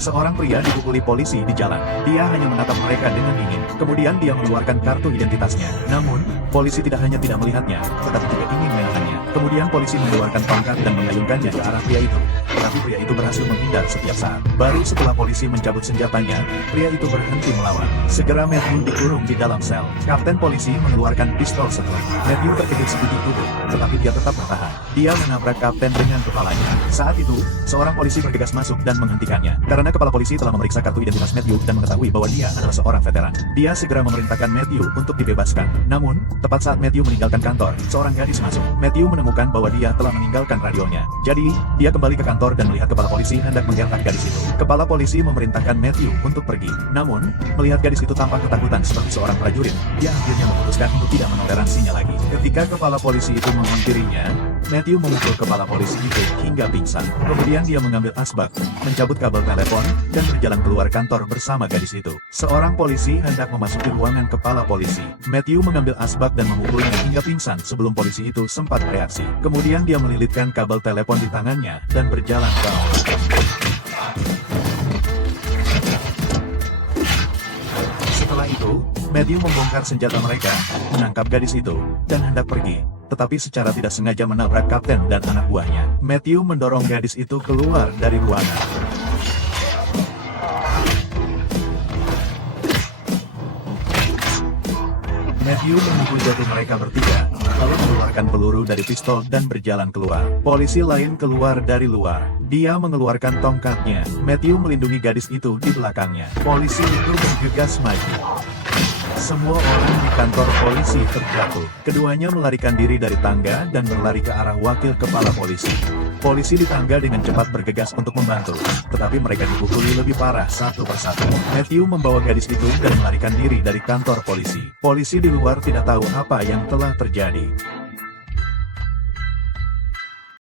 Seorang pria dipukuli polisi di jalan. Dia hanya menatap mereka dengan dingin. Kemudian dia mengeluarkan kartu identitasnya. Namun, polisi tidak hanya tidak melihatnya, tetapi juga ingin menahannya. Kemudian polisi mengeluarkan tongkat dan mengayunkannya ke arah pria itu. Tetapi pria itu berhasil menghindar setiap saat. Baru setelah polisi mencabut senjatanya, pria itu berhenti melawan. Segera Matthew dikurung di dalam sel. Kapten polisi mengeluarkan pistol setelah. Matthew terkejut sekujur tubuh, tetapi dia tetap bertahan. Dia menabrak kapten dengan kepalanya. Saat itu, seorang polisi bergegas masuk dan menghentikannya. Karena kepala polisi telah memeriksa kartu identitas Matthew dan mengetahui bahwa dia adalah seorang veteran. Dia segera memerintahkan Matthew untuk dibebaskan. Namun, tepat saat Matthew meninggalkan kantor, seorang gadis masuk. Matthew menemukan bahwa dia telah meninggalkan radionya. Jadi, dia kembali ke kantor dan melihat kepala polisi hendak menggertak gadis itu. Kepala polisi memerintahkan Matthew untuk pergi. Namun, melihat gadis itu tampak ketakutan seperti seorang prajurit, dia akhirnya memutuskan untuk tidak menoleransinya lagi. Ketika kepala polisi itu menghampirinya, Matthew memukul kepala polisi itu hingga pingsan. Kemudian dia mengambil asbak, mencabut kabel telepon, dan berjalan keluar kantor bersama gadis itu. Seorang polisi hendak memasuki ruangan kepala polisi. Matthew mengambil asbak dan memukulnya hingga pingsan sebelum polisi itu sempat bereaksi. Kemudian dia melilitkan kabel telepon di tangannya dan berjalan ke aula. Setelah itu, Matthew membongkar senjata mereka, menangkap gadis itu, dan hendak pergi. Tetapi secara tidak sengaja menabrak kapten dan anak buahnya. Matthew mendorong gadis itu keluar dari ruangan. Matthew memukul jatuh mereka bertiga, lalu mengeluarkan peluru dari pistol dan berjalan keluar. Polisi lain keluar dari luar. Dia mengeluarkan tongkatnya. Matthew melindungi gadis itu di belakangnya. Polisi itu bergegas maju. Semua orang di kantor polisi terjatuh. Keduanya melarikan diri dari tangga dan berlari ke arah wakil kepala polisi. Polisi di tangga dengan cepat bergegas untuk membantu, tetapi mereka dipukuli lebih parah satu persatu. Matthew membawa gadis itu dan melarikan diri dari kantor polisi. Polisi di luar tidak tahu apa yang telah terjadi.